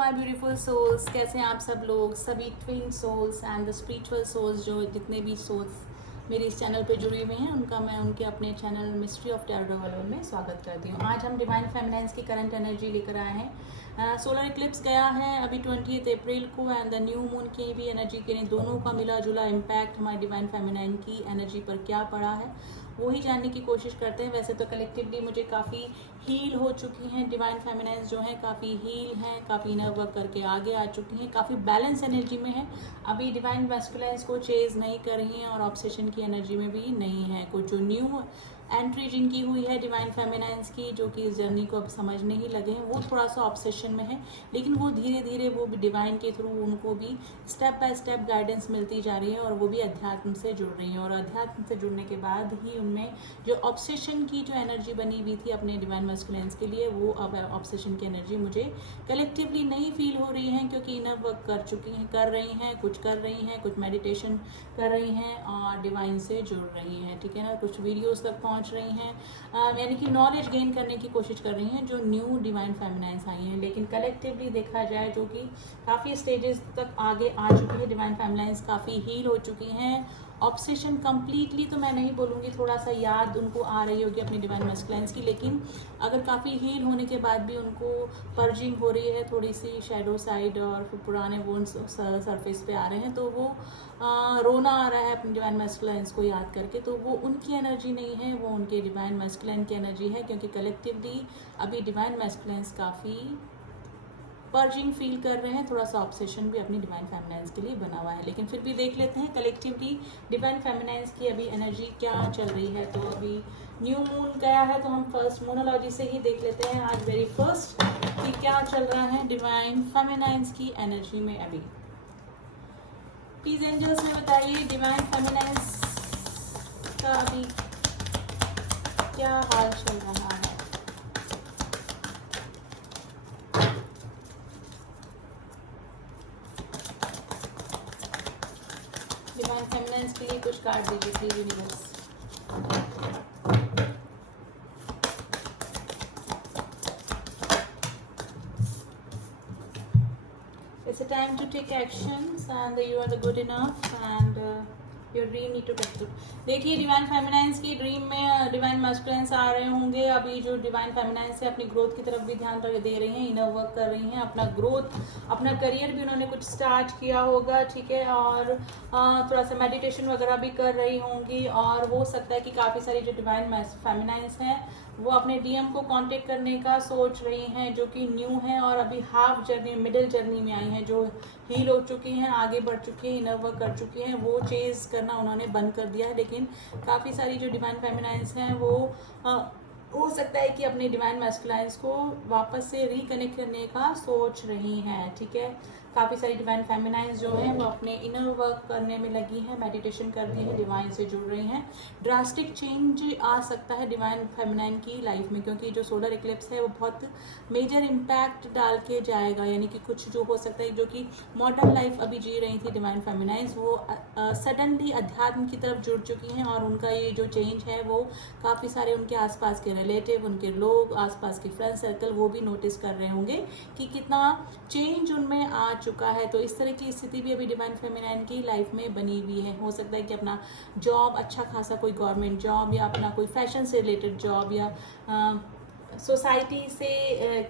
My beautiful souls, कैसे हैं आप सब लोग, सभी twin souls and the spiritual souls, जो जितने भी सोल्स मेरे इस चैनल पे जुड़े हुए हैं उनका मैं उनके अपने चैनल मिस्ट्री ऑफ टैरो में स्वागत करती हूँ। आज हम डिवाइन फेमिनाइन्स की करंट एनर्जी लेकर आए हैं। सोलर इक्लिप्स गया है अभी 20 अप्रैल को एंड द न्यू मून की भी एनर्जी के दोनों का मिला जुला इम्पैक्ट हमारे डिवाइन फेमिनाइन की एनर्जी पर क्या पड़ा है वही जानने की कोशिश करते हैं। वैसे तो कलेक्टिवली मुझे काफ़ी हील हो चुकी हैं, डिवाइन फेमिनाइन्स जो हैं काफ़ी हील हैं, काफ़ी इनर वर्क करके आगे आ चुकी हैं, काफ़ी बैलेंस एनर्जी में है। अभी डिवाइन मैस्कुलाइन्स को चेज नहीं कर रही हैं और ऑब्सेशन की एनर्जी में भी नहीं है। कुछ जो न्यू एंट्री जिनकी हुई है डिवाइन फेमिनाइन्स की, जो कि इस जर्नी को अब समझने ही लगे हैं, वो थोड़ा सा ऑब्सेशन में है, लेकिन वो धीरे धीरे वो भी डिवाइन के थ्रू उनको भी स्टेप बाय स्टेप गाइडेंस मिलती जा रही है और वो भी अध्यात्म से जुड़ रही है। और अध्यात्म से जुड़ने के बाद ही उनमें जो ऑब्सेशन की जो एनर्जी बनी हुई थी अपने डिवाइन मैस्कुलाइन्स के लिए, वो अब ऑब्सेशन की एनर्जी मुझे कलेक्टिवली नहीं फील हो रही है, क्योंकि इनर वर्क कर चुकी हैं, कर रही हैं, कुछ मेडिटेशन कर रही हैं और डिवाइन से जुड़ रही हैं, ठीक है ना। कुछ वीडियोस तक पहुंच रही हैं, यानी कि नॉलेज गेन करने की कोशिश कर रही हैं जो न्यू डिवाइन फेमिनाइन्स आई हैं। लेकिन कलेक्टिवली देखा जाए जो कि काफ़ी स्टेजेस तक आगे आ चुकी है डिवाइन फेमिनाइन्स, काफ़ी हील हो चुकी हैं। ऑब्सेशन कंप्लीटली तो मैं नहीं बोलूँगी, थोड़ा सा याद उनको आ रही होगी अपनी डिवाइन मैस्कुलाइन्स की, लेकिन अगर काफ़ी हील होने के बाद भी उनको पर्जिंग हो रही है, थोड़ी सी शैडो साइड और पुराने वोन्स सरफेस पे आ रहे हैं, तो वो रोना आ रहा है अपनी डिवाइन मैस्कुलाइन्स को याद करके, तो वो उनकी एनर्जी नहीं है, वो उनके डिवाइन मैस्कुलाइन की एनर्जी है। क्योंकि कलेक्टिवली अभी डिवाइन मैस्कुलाइन्स काफ़ी पर्जिंग फील कर रहे हैं, थोड़ा सा ऑब्सेशन भी अपनी डिवाइन फेमिनाइन्स के लिए बना हुआ है। लेकिन फिर भी देख लेते हैं कलेक्टिवली डिवाइन फेमिनाइन्स की अभी एनर्जी क्या चल रही है। तो अभी न्यू मून गया है, तो हम फर्स्ट मोनोलॉजी से ही देख लेते हैं आज वेरी फर्स्ट कि क्या चल रहा है डिवाइन फेमिनाइन्स की एनर्जी में। अभी प्लीज एंजल्स में बताइए डिवाइन फेमिनाइन्स का अभी क्या हाल चल रहा है। डिवाइन फेमिनाइन्स के लिए कुछ कार्ड दीजिए please universe. It's a time to take actions and you are the good enough and your dream need to get through। देखिए डिवाइन फेमिनाइन्स की ड्रीम में डिवाइन मैस्कुलाइन्स आ रहे होंगे। अभी जो डिवाइन फेमिनाइन्स है अपनी ग्रोथ की तरफ भी ध्यान दे रही हैं, इनर वर्क कर रही हैं, अपना ग्रोथ, अपना करियर भी उन्होंने कुछ स्टार्ट किया होगा, ठीक है। और थोड़ा सा मेडिटेशन वगैरह भी कर रही होंगी और हो सकता है कि काफ़ी सारी जो डिवाइन फेमिनाइन्स हैं वो अपने डीएम को कांटेक्ट करने का सोच रही हैं, जो कि न्यू है और अभी हाफ जर्नी मिडिल जर्नी में आई हैं, जो हील हो चुकी हैं, आगे बढ़ चुकी हैं, इनर वर्क कर चुकी हैं, वो चेज करना उन्होंने बंद कर दिया है। लेकिन काफ़ी सारी जो डिवाइन फेमिनाइन्स हैं वो हो सकता है कि अपने डिवाइन मैस्कुलाइन्स को वापस से रिकनेक्ट करने का सोच रही हैं, ठीक है। काफ़ी सारी डिवाइन फेमिनाइन्स जो हैं वो अपने इनर वर्क करने में लगी हैं, मेडिटेशन कर रही हैं, डिवाइन से जुड़ रही हैं। ड्रास्टिक चेंज आ सकता है डिवाइन फेमिनाइन की लाइफ में, क्योंकि जो सोलर इक्लिप्स है वो बहुत मेजर इम्पैक्ट डाल के जाएगा। यानी कि कुछ जो हो सकता है जो कि मॉडर्न लाइफ अभी जी रही थी डिवाइन फेमिनाइन्स, वो सडनली अध्यात्म की तरफ जुड़ चुकी हैं और उनका ये जो चेंज है वो काफ़ी सारे उनके आसपास के रिलेटिव, उनके लोग, आसपास के फ्रेंड सर्कल वो भी नोटिस कर रहे होंगे कि कितना चेंज उनमें आ चुका है। तो इस तरह की स्थिति भी अभी डिवाइन फेमिनाइन की लाइफ में बनी हुई है। हो सकता है कि अपना जॉब, अच्छा खासा कोई गवर्नमेंट जॉब या अपना कोई फैशन से रिलेटेड जॉब या सोसाइटी से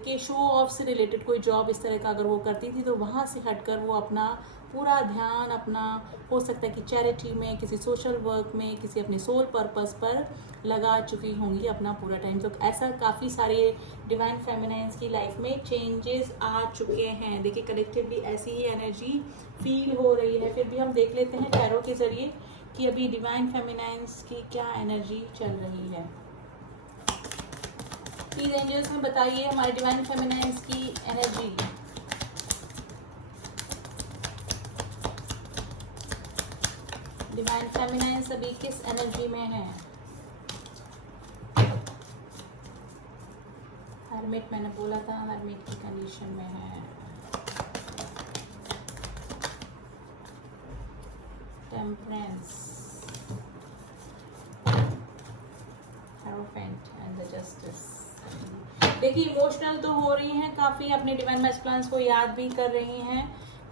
के शो ऑफ से रिलेटेड कोई जॉब इस तरह का अगर वो करती थी, तो वहाँ से हटकर वो अपना पूरा ध्यान अपना हो सकता है कि चैरिटी में, किसी सोशल वर्क में, किसी अपने सोल पर्पस पर लगा चुकी होंगी अपना पूरा टाइम। तो ऐसा काफ़ी सारे डिवाइन फेमिनाइन्स की लाइफ में चेंजेस आ चुके हैं। देखिए कलेक्टिवली ऐसी ही एनर्जी फील हो रही है। फिर भी हम देख लेते हैं टैरो के जरिए कि अभी डिवाइन फेमिनाइन्स की क्या एनर्जी चल रही है। प्लीज एंजल्स में बताइए हमारे डिवाइन फेमिनाइन्स की एनर्जी। डिवाइन फेमिनाइन्स अभी किस एनर्जी में है। हर्मिट मैंने बोला था, हर्मिट की कंडीशन में है। Temperance, hierophant and the justice. देखिए इमोशनल तो हो रही हैं काफ़ी, अपने डिवाइन मैस्कुलिन्स को याद भी कर रही हैं,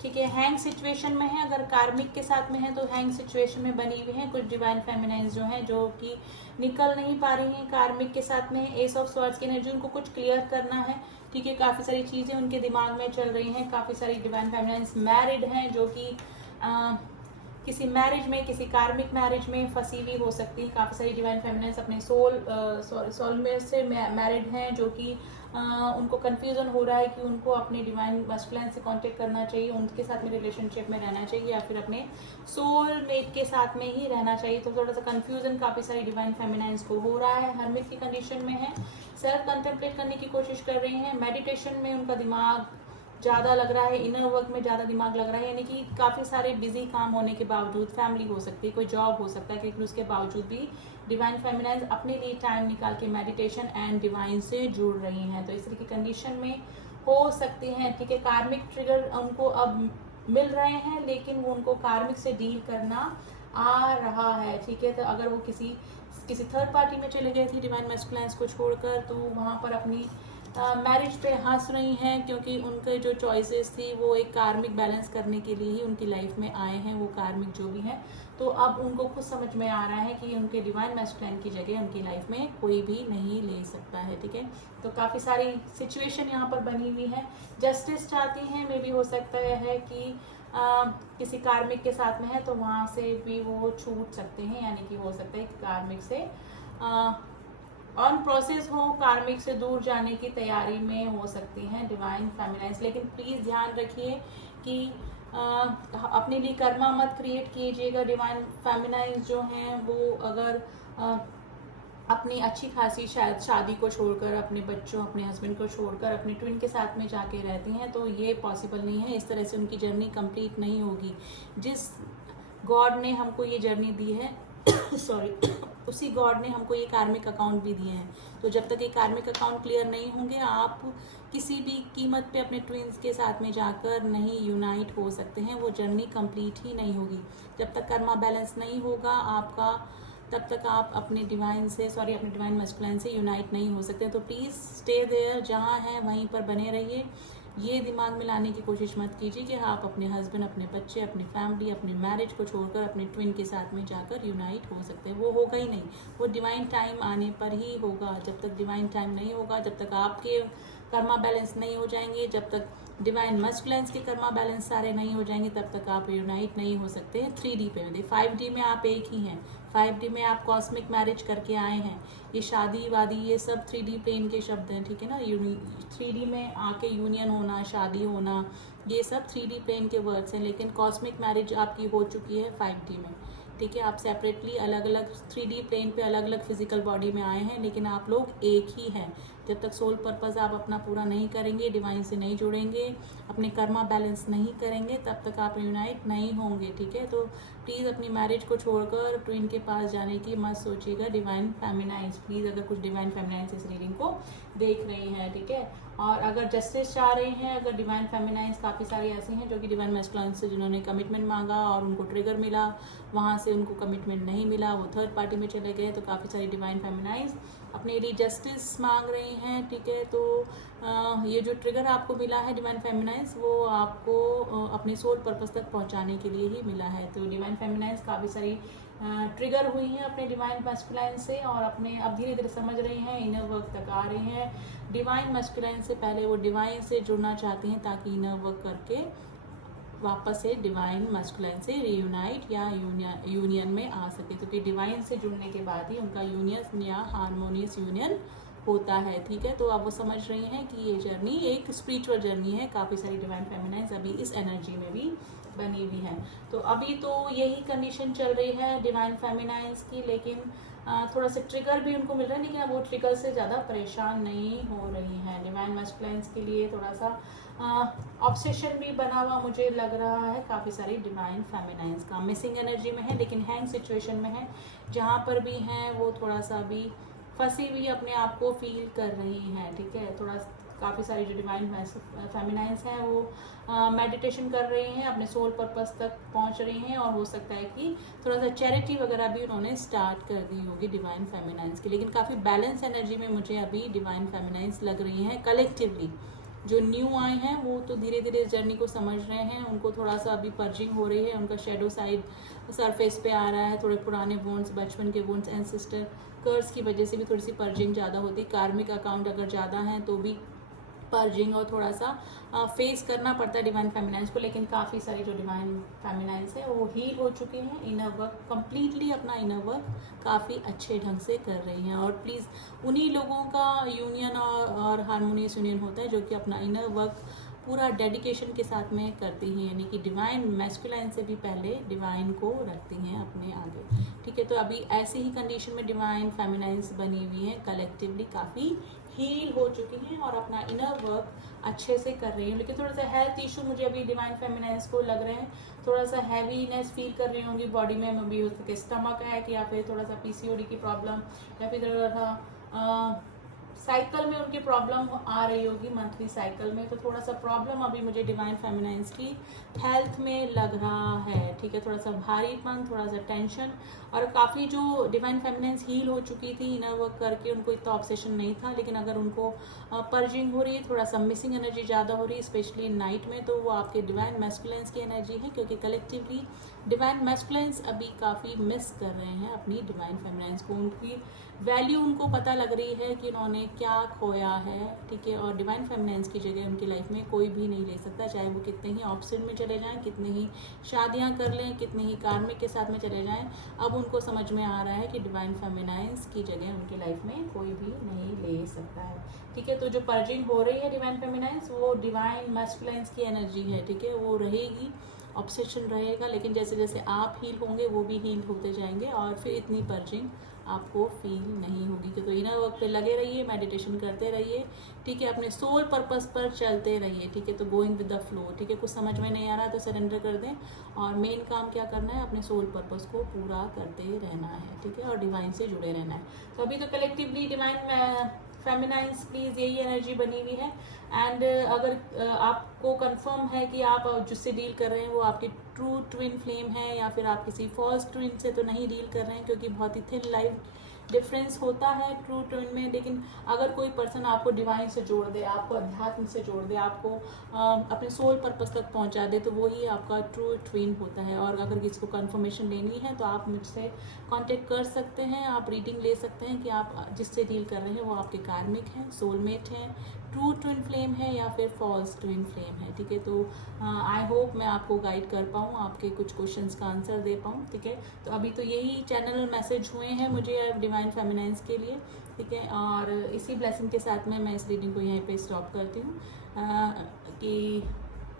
ठीक है। हैंग सिचुएशन में है, अगर कार्मिक के साथ में है तो हैंग सिचुएशन में बनी हुई है। कुछ डिवाइन फेमिनाइज जो हैं जो कि निकल नहीं पा रही हैं कार्मिक के साथ में। एस ऑफ स्वॉर्ड्स की एनर्जी, उनको कुछ क्लियर करना है, ठीक है। काफ़ी सारी चीज़ें उनके दिमाग में चल रही हैं। काफ़ी सारी डिवाइन फेमिनाइज मैरिड हैं जो कि किसी मैरिज में, किसी कार्मिक मैरिज में फंसी हुई हो सकती है। काफ़ी सारी डिवाइन फेमिनाइज अपने सोलमेट से मैरिड हैं जो कि उनको कंफ्यूजन हो रहा है कि उनको अपने डिवाइन मैस्कुलिन से कांटेक्ट करना चाहिए, उनके साथ में रिलेशनशिप में रहना चाहिए या फिर अपने सोलमेट के साथ में ही रहना चाहिए। तो थोड़ा सा कंफ्यूजन काफ़ी सारी डिवाइन फेमिनाइज को हो रहा है। हर्मिट की कंडीशन में है, सेल्फ कंटेम्पलेट करने की कोशिश कर रही हैं। मेडिटेशन में उनका दिमाग ज़्यादा लग रहा है, इनर वर्क में ज़्यादा दिमाग लग रहा है, यानी कि काफ़ी सारे बिजी काम होने के बावजूद, फैमिली हो सकती है, कोई जॉब हो सकता है, लेकिन उसके बावजूद भी डिवाइन फेमिनाइज अपने लिए टाइम निकाल के मेडिटेशन एंड डिवाइन से जुड़ रही हैं। तो इस तरह की कंडीशन में हो सकती हैं, ठीक है। कार्मिक ट्रिगर उनको अब मिल रहे हैं, लेकिन वो उनको कार्मिक से डील करना आ रहा है, ठीक है। तो अगर वो किसी थर्ड पार्टी में चले गए थे डिवाइन मैस्कुलिन्स को छोड़कर, तो वहाँ पर अपनी मैरिज पे हंस रही हैं, क्योंकि उनके जो चॉइसेस थी वो एक कार्मिक बैलेंस करने के लिए ही उनकी लाइफ में आए हैं, वो कार्मिक जो भी हैं। तो अब उनको खुद समझ में आ रहा है कि उनके डिवाइन मैस्कुलिन की जगह उनकी लाइफ में कोई भी नहीं ले सकता है, ठीक है। तो काफ़ी सारी सिचुएशन यहाँ पर बनी हुई है। जस्टिस चाहती हैं, मे भी हो सकता है कि किसी कार्मिक के साथ में है तो वहाँ से भी वो छूट सकते हैं, यानी कि हो सकता है कि कार्मिक से ऑन प्रोसेस हो, कार्मिक से दूर जाने की तैयारी में हो सकती हैं डिवाइन फेमिनाइज। लेकिन प्लीज़ ध्यान रखिए कि अपने लिए कर्मा मत क्रिएट कीजिएगा। डिवाइन फेमिनाइज जो हैं वो अगर अपनी अच्छी खासी शायद शादी को छोड़कर, अपने बच्चों, अपने हस्बैंड को छोड़कर अपने ट्विन के साथ में जाके रहती हैं, तो ये पॉसिबल नहीं है। इस तरह से उनकी जर्नी कंप्लीट नहीं होगी। जिस गॉड ने हमको ये जर्नी दी है सॉरी उसी गॉड ने हमको ये कार्मिक अकाउंट भी दिए हैं। तो जब तक ये कार्मिक अकाउंट क्लियर नहीं होंगे, आप किसी भी कीमत पे अपने ट्विन्स के साथ में जाकर नहीं यूनाइट हो सकते हैं। वो जर्नी कंप्लीट ही नहीं होगी जब तक कर्मा बैलेंस नहीं होगा आपका, तब तक आप अपने डिवाइन मैस्कुलिन से यूनाइट नहीं हो सकते। तो प्लीज़ स्टे देयर, जहाँ हैं वहीं पर बने रहिए। ये दिमाग में लाने की कोशिश मत कीजिए कि आप अपने हस्बैंड, अपने बच्चे, अपनी फैमिली, अपनी मैरिज को छोड़कर अपने ट्विन के साथ में जाकर यूनाइट हो सकते हैं। वो होगा ही नहीं, वो डिवाइन टाइम आने पर ही होगा। जब तक डिवाइन टाइम नहीं होगा, जब तक आपके कर्मा बैलेंस नहीं हो जाएंगे, जब तक डिवाइन मैस्कुलिन्स के कर्मा बैलेंस सारे नहीं हो जाएंगे, तब तक आप यूनाइट नहीं हो सकते हैं 3D पे। 5D में आप एक ही हैं, 5D में आप कॉस्मिक मैरिज करके आए हैं। ये शादी वादी ये सब 3D प्लेन के शब्द हैं, ठीक है ना। 3D में आके यूनियन होना, शादी होना, ये सब 3D प्लेन के वर्ड्स हैं। लेकिन कॉस्मिक मैरिज आपकी हो चुकी है 5D में, ठीक है। आप सेपरेटली अलग अलग 3D प्लेन पे अलग अलग फिजिकल बॉडी में आए हैं, लेकिन आप लोग एक ही हैं। जब तक सोल पर्पस आप अपना पूरा नहीं करेंगे, डिवाइन से नहीं जुड़ेंगे, अपने कर्मा बैलेंस नहीं करेंगे, तब तक आप यूनाइट नहीं होंगे, ठीक है। तो प्लीज़ अपनी मैरिज को छोड़कर ट्विन के पास जाने की मत सोचिएगा डिवाइन फेमिनाइज, प्लीज़। अगर कुछ डिवाइन फेमिनाइज इस रीडिंग को देख रही हैं, ठीक है। और अगर जस्टिस चाह रही हैं, अगर डिवाइन फेमिनाइज काफ़ी सारी ऐसी हैं जो कि डिवाइन मैस्कुलिन से जिन्होंने कमिटमेंट मांगा और उनको ट्रिगर मिला, वहाँ से उनको कमिटमेंट नहीं मिला, वो थर्ड पार्टी में चले गए, तो काफ़ी सारी डिवाइन फेमिनाइज अपने लिए जस्टिस मांग रही हैं, ठीक है। तो ये जो ट्रिगर आपको मिला है डिवाइन फेमिनाइज, वो आपको अपने सोल पर्पस तक पहुंचाने के लिए ही मिला है। तो डिवाइन फेमिनाइज काफ़ी सारी ट्रिगर हुई हैं अपने डिवाइन मैस्कुलिन से, और अपने अब धीरे धीरे समझ रही हैं, इनर वर्क तक आ रही हैं। डिवाइन मैस्कुलिन से पहले वो डिवाइन से जुड़ना चाहती हैं, ताकि इनर वर्क करके वापस से डिवाइन मैस्कुलिन से रीयूनाइट या यूनियन में आ सके। क्योंकि डिवाइन से जुड़ने के बाद ही उनका यूनियन या हारमोनियस यूनियन होता है, ठीक है। तो अब वो समझ रही हैं कि ये जर्नी एक स्पिरिचुअल जर्नी है। काफ़ी सारी डिवाइन फेमिनाइज अभी इस एनर्जी में भी बनी हुई है। तो अभी तो यही कंडीशन चल रही है डिवाइन फेमिनाइज की, लेकिन थोड़ा सा ट्रिगर भी उनको मिल रहा है, लेकिन अब वो ट्रिगर से ज़्यादा परेशान नहीं हो रही हैं। डिवाइन मैस्कुलिन्स के लिए थोड़ा सा ऑब्सेशन भी बना हुआ मुझे लग रहा है काफ़ी सारी डिवाइन फेमिनाइज का। मिसिंग एनर्जी में है, लेकिन हैंग सिचुएशन में है। जहाँ पर भी हैं वो थोड़ा सा भी फंसी हुई अपने आप को फील कर रही हैं, ठीक है। थोड़ा काफ़ी सारी जो डिवाइन फेमिनाइंस हैं वो मेडिटेशन कर रहे हैं, अपने सोल पर्पस तक पहुंच रहे हैं, और हो सकता है कि थोड़ा सा चैरिटी वगैरह भी उन्होंने स्टार्ट कर दी होगी डिवाइन फेमिनाइंस की। लेकिन काफ़ी बैलेंस एनर्जी में मुझे अभी डिवाइन फेमिनाइंस लग रही हैं कलेक्टिवली। जो न्यू आए हैं वो तो धीरे धीरे इस जर्नी को समझ रहे हैं, उनको थोड़ा सा अभी पर्जिंग हो रही है, उनका शेडो साइड सरफेस पे आ रहा है, थोड़े पुराने वोन्स, बचपन के वोन्स, एंसेस्टर कर्स की वजह से भी थोड़ी सी पर्जिंग ज़्यादा होती है। कार्मिक अकाउंट अगर ज़्यादा हैं तो भी पर्जिंग और थोड़ा सा फेस करना पड़ता है डिवाइन फेमिनाइंस को। लेकिन काफ़ी सारी जो डिवाइन फेमिनाइंस है वो हील हो चुके हैं, इनर वर्क कंप्लीटली अपना इनर वर्क काफ़ी अच्छे ढंग से कर रही हैं। और प्लीज़ उन्हीं लोगों का यूनियन और हारमोनियस यूनियन होता है जो कि अपना इनर वर्क पूरा डेडिकेशन के साथ में करती हैं, यानी कि डिवाइन मैस्कुलाइन से भी पहले डिवाइन को रखती हैं अपने आगे। ठीक है, तो अभी ऐसी ही कंडीशन में डिवाइन फेमिनाइंस बनी हुई हैं, कलेक्टिवली काफ़ी हील हो चुकी हैं और अपना इनर वर्क अच्छे से कर रही हैं। लेकिन थोड़ा सा हेल्थ इशू मुझे अभी डिवाइन फेमिनाइंस को लग रहे हैं, थोड़ा सा हैवीनेस फील कर रही होंगी बॉडी में, भी हो सके स्टमक है कि या फिर थोड़ा सा पीसीओडी की प्रॉब्लम, या फिर थोड़ा सा साइकिल में उनकी प्रॉब्लम आ रही होगी, मंथली साइकिल में। तो थोड़ा सा प्रॉब्लम अभी मुझे डिवाइन फेमिनाइंस की हेल्थ में लग रहा है। ठीक है, थोड़ा सा भारीपन, थोड़ा सा टेंशन, और काफ़ी जो डिवाइन फेमिनाइंस हील हो चुकी थी इनर वर्क करके, उनको इतना ऑब्सेशन नहीं था। लेकिन अगर उनको पर्जिंग हो रही है, थोड़ा सा मिसिंग एनर्जी ज़्यादा हो रही है स्पेशली नाइट में, तो वो आपके डिवाइन मैस्कुलाइंस की एनर्जी है, क्योंकि कलेक्टिवली डिवाइन मैस्कुलाइंस अभी काफ़ी मिस कर रहे हैं अपनी डिवाइन फेमिनाइंस को। उनकी वैल्यू उनको पता लग रही है कि उन्होंने क्या खोया है। ठीक है, और डिवाइन फेमिनाइंस की जगह उनकी लाइफ में कोई भी नहीं ले सकता, चाहे वो कितने ही ऑप्शन में चले जाएं, कितनी ही शादियां कर लें, कितने ही कार्मिक के साथ में चले जाएं। अब उनको समझ में आ रहा है कि डिवाइन फेमिनाइंस की जगह उनकी लाइफ में कोई भी नहीं ले सकता है। ठीक है, तो जो पर्जिंग हो रही है डिवाइन फेमिनाइंस, वो डिवाइन मैस्कुलाइंस की एनर्जी है। ठीक है, वो रहेगी, ऑब्सेशन रहेगा, लेकिन जैसे जैसे आप हील होंगे वो भी हील होते जाएंगे, और फिर इतनी पर्जिंग आपको फील नहीं होगी। कि तो इनर वर्क पे लगे रहिए, मेडिटेशन करते रहिए। ठीक है, अपने सोल पर्पस पर चलते रहिए। ठीक है, तो गोइंग विद द फ्लो। ठीक है, कुछ समझ में नहीं आ रहा है तो सरेंडर कर दें, और मेन काम क्या करना है, अपने सोल पर्पस को पूरा करते रहना है। ठीक है, और डिवाइन से जुड़े रहना है। तो अभी तो कलेक्टिवली डिवाइन फेमिनाइंस प्लीज़ यही एनर्जी बनी हुई है। एंड अगर आपको कंफर्म है कि आप जिससे डील कर रहे हैं वो आपकी ट्रू ट्विन फ्लेम है, या फिर आप किसी फॉल्स ट्विन से तो नहीं डील कर रहे हैं, क्योंकि बहुत ही थिन लाइफ डिफरेंस होता है ट्रू ट्विन में। लेकिन अगर कोई पर्सन आपको डिवाइन से जोड़ दे, आपको अध्यात्म से जोड़ दे, आपको अपने सोल पर्पस तक पहुंचा दे, तो वो ही आपका ट्रू ट्विन होता है। और अगर किसी को कंफर्मेशन लेनी है तो आप मुझसे कांटेक्ट कर सकते हैं, आप रीडिंग ले सकते हैं कि आप जिससे डील कर रहे हैं वो आपके कार्मिक हैं, सोलमेट हैं, ट्रू ट्विन फ्लेम है, या फिर फॉल्स ट्विन फ्लेम है। ठीक है, तो आई होप मैं आपको गाइड कर पाऊँ, आपके कुछ क्वेश्चंस का आंसर दे पाऊँ। ठीक है, तो अभी तो यही चैनल मैसेज हुए हैं मुझे डिवाइन फेमिनाइंस के लिए। ठीक है, और इसी ब्लेसिंग के साथ में मैं इस रीडिंग को यहीं पे स्टॉप करती हूँ कि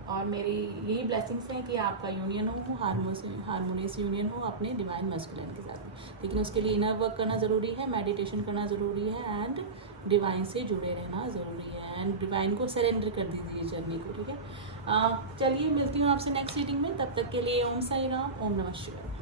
और मेरी यही ब्लेसिंग्स हैं कि आपका यूनियन हो, हारमोनियस यूनियन हो अपने डिवाइन मैस्कुलिन के साथ में। लेकिन उसके लिए इनर वर्क करना ज़रूरी है, मेडिटेशन करना ज़रूरी है, एंड डिवाइन से जुड़े रहना ज़रूरी है, एंड डिवाइन को सरेंडर कर दीजिए जर्नी को। ठीक है, चलिए मिलती हूँ आपसे नेक्स्ट रीडिंग में। तब तक के लिए ओम साई राम, ओम नमः शिवाय।